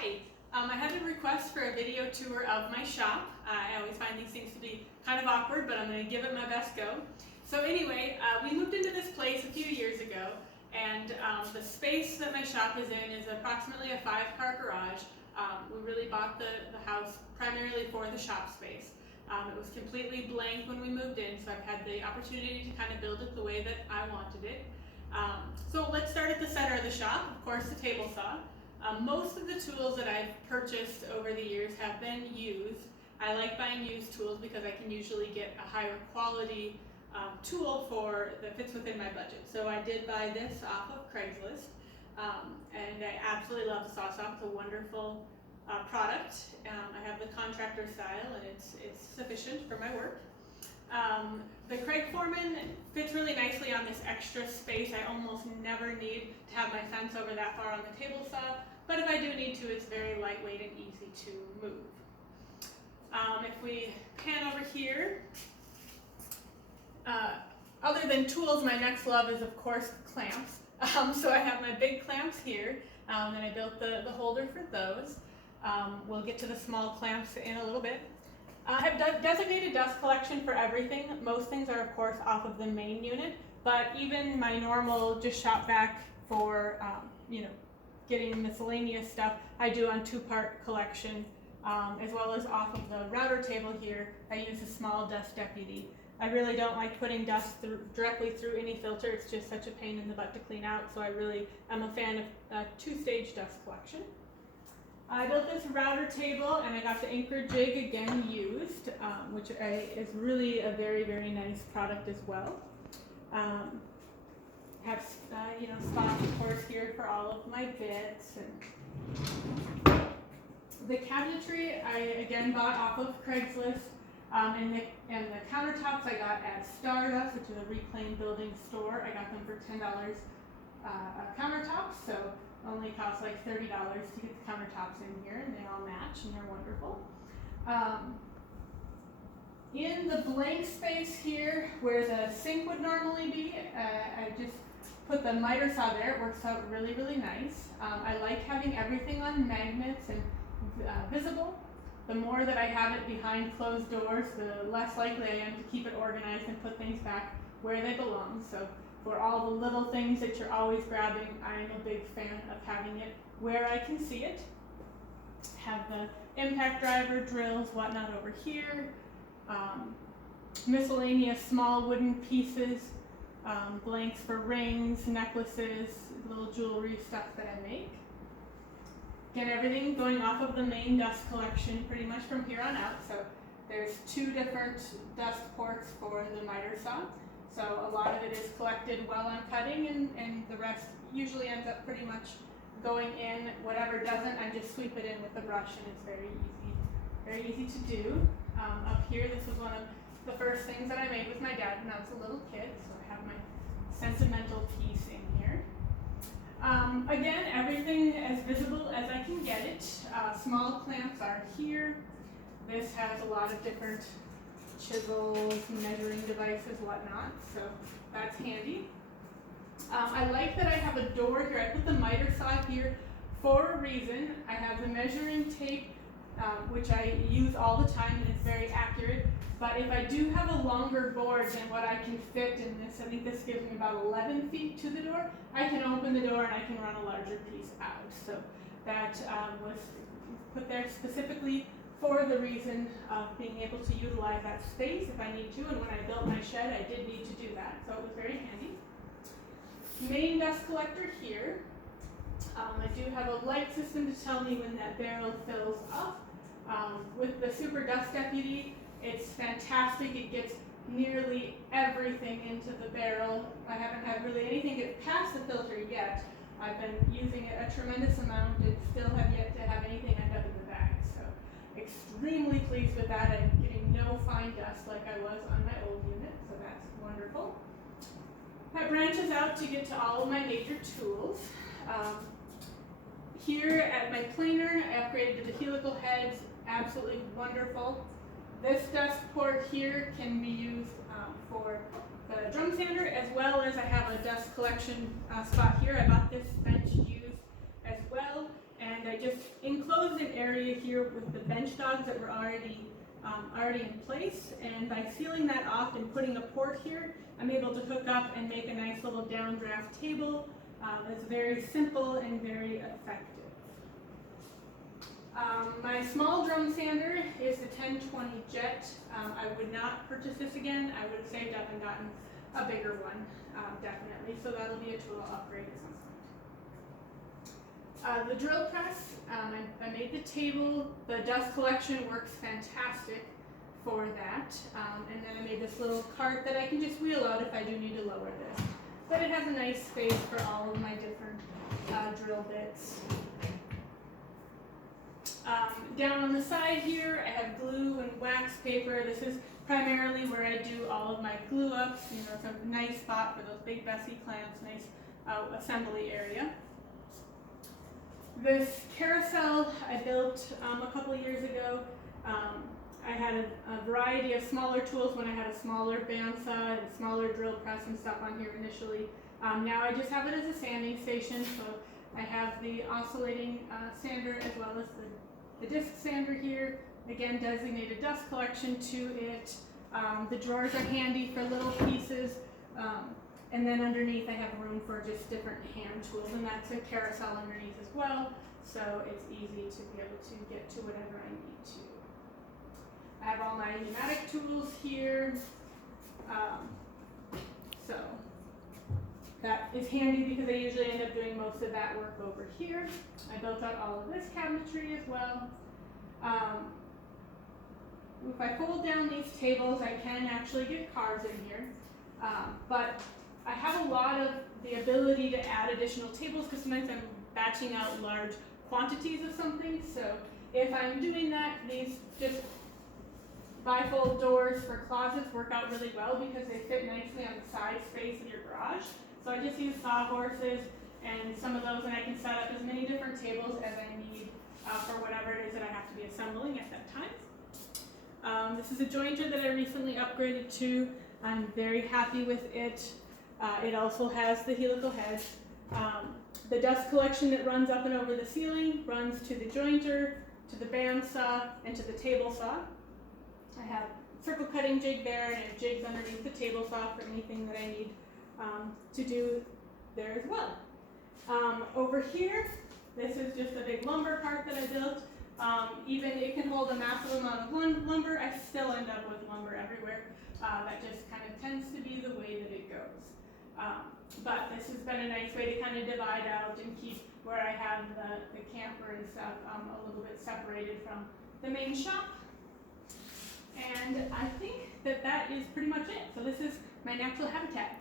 Hi, I had a request for a video tour of my shop. I always find these things to be kind of awkward, but I'm going to give it my best go. So anyway, we moved into this place a few years ago, and the space that my shop is in is approximately a 5-car garage. We really bought the house primarily for the shop space. It was completely blank when we moved in, so I've had the opportunity to kind of build it the way that I wanted it. So let's start at the center of the shop, of course the table saw. Most of the tools that I've purchased over the years have been used. I like buying used tools because I can usually get a higher quality tool that fits within my budget. So I did buy this off of Craigslist, and I absolutely love the saw stop. It's a wonderful product. I have the contractor style, and it's sufficient for my work. The Craig Foreman fits really nicely on this extra space. I almost never need to have my fence over that far on the table saw, but if I do need to, it's very lightweight and easy to move. If we pan over here, other than tools, my next love is of course clamps. So I have my big clamps here, and I built the holder for those. We'll get to the small clamps in a little bit. I have designated dust collection for everything. Most things are of course off of the main unit, but even my normal just shop vac for getting miscellaneous stuff, I do on 2-part collection, as well as off of the router table here. I use a small dust deputy. I really don't like putting dust directly through any filter. It's just such a pain in the butt to clean out, so I really am a fan of 2-stage dust collection. I built this router table, and I got the Anchor jig again used, which is really a very, very nice product as well. Have spots of course here for all of my bits. And the cabinetry I again bought off of Craigslist, and the countertops I got at Stardust, which is a reclaimed building store. I got them for $10 a countertop, so only cost like $30 to get the countertops in here, and they all match and they're wonderful. In the blank space here where the sink would normally be, I just put the miter saw there. It works out really, really nice. I like having everything on magnets and visible. The more that I have it behind closed doors, the less likely I am to keep it organized and put things back where they belong. So for all the little things that you're always grabbing, I'm a big fan of having it where I can see it. Have the impact driver, drills, whatnot over here. Miscellaneous small wooden pieces, blanks for rings, necklaces, little jewelry stuff that I make. Again, everything going off of the main dust collection pretty much from here on out. So there's 2 different dust ports for the miter saw. So a lot of it is collected while I'm cutting, and the rest usually ends up pretty much going in. Whatever doesn't, I just sweep it in with the brush, and it's very easy to do. Up here, this was one of the first things that I made with my dad when I was a little kid, so I have my sentimental piece in here. Again, everything as visible as I can get it. Small clamps are here. This has a lot of different chisels, measuring devices, whatnot, so that's handy. I like that I have a door here. I put the miter saw here for a reason. I have the measuring tape, which I use all the time, and it's very accurate. But if I do have a longer board than what I can fit in this, I think this gives me about 11 feet to the door, I can open the door and I can run a larger piece out. So that was put there specifically for the reason of being able to utilize that space if I need to, and when I built my shed I did need to do that, so it was very handy. Main dust collector here. I do have a light system to tell me when that barrel fills up. With the Super Dust Deputy, it's fantastic. It gets nearly everything into the barrel. I haven't had really anything get past the filter yet. I've been using it a tremendous amount and still have yet to have anything end up in the bag. So extremely pleased with that. I'm getting no fine dust like I was on my old unit, so that's wonderful. That branches out to get to all of my major tools. Here at my planer, I upgraded to the helical heads, absolutely wonderful. This dust port here can be used for the drum sander, as well as I have a dust collection spot here. I bought this bench used as well, and I just enclosed an area here with the bench dogs that were already in place, and by sealing that off and putting a port here, I'm able to hook up and make a nice little downdraft table that's very simple and very effective. My small drum sander is the 1020 Jet. I would not purchase this again. I would have saved up and gotten a bigger one, definitely. So that'll be a tool upgrade at some point. The drill press, I made the table. The dust collection works fantastic for that. And then I made this little cart that I can just wheel out if I do need to lower this. But it has a nice space for all of my different drill bits. Down on the side here, I have glue and wax paper. This is primarily where I do all of my glue ups. You know, it's a nice spot for those big Bessie clamps, nice assembly area. This carousel I built a couple years ago. I had a variety of smaller tools when I had a smaller bandsaw and smaller drill press and stuff on here initially. Now I just have it as a sanding station, so I have the oscillating sander as well as the disc sander here. Again, designated dust collection to it. The drawers are handy for little pieces. And then underneath I have room for just different hand tools, and that's a carousel underneath as well, so it's easy to be able to get to whatever I need to. I have all my pneumatic tools here, so that is handy because I usually end up doing most of that work over here. I built out all of this cabinetry as well. If I fold down these tables, I can actually get cars in here, but I have a lot of the ability to add additional tables because sometimes I'm batching out large quantities of something. So if I'm doing that, these just bifold doors for closets work out really well because they fit nicely on the side space of your garage. So I just use sawhorses and some of those, and I can set up as many different tables as I need for whatever it is that I have to be assembling at that time. This is a jointer that I recently upgraded to. I'm very happy with it. It also has the helical head. The dust collection that runs up and over the ceiling runs to the jointer, to the bandsaw, and to the table saw. I have circle cutting jig there, and I have jigs underneath the table saw for anything that I need to do there as well. Over here, this is just a big lumber cart that I built. Even it can hold a massive amount of lumber, I still end up with lumber everywhere. That just kind of tends to be the way that it goes. But this has been a nice way to kind of divide out and keep where I have the camper and stuff a little bit separated from the main shop. And I think that is pretty much it. So this is my natural habitat.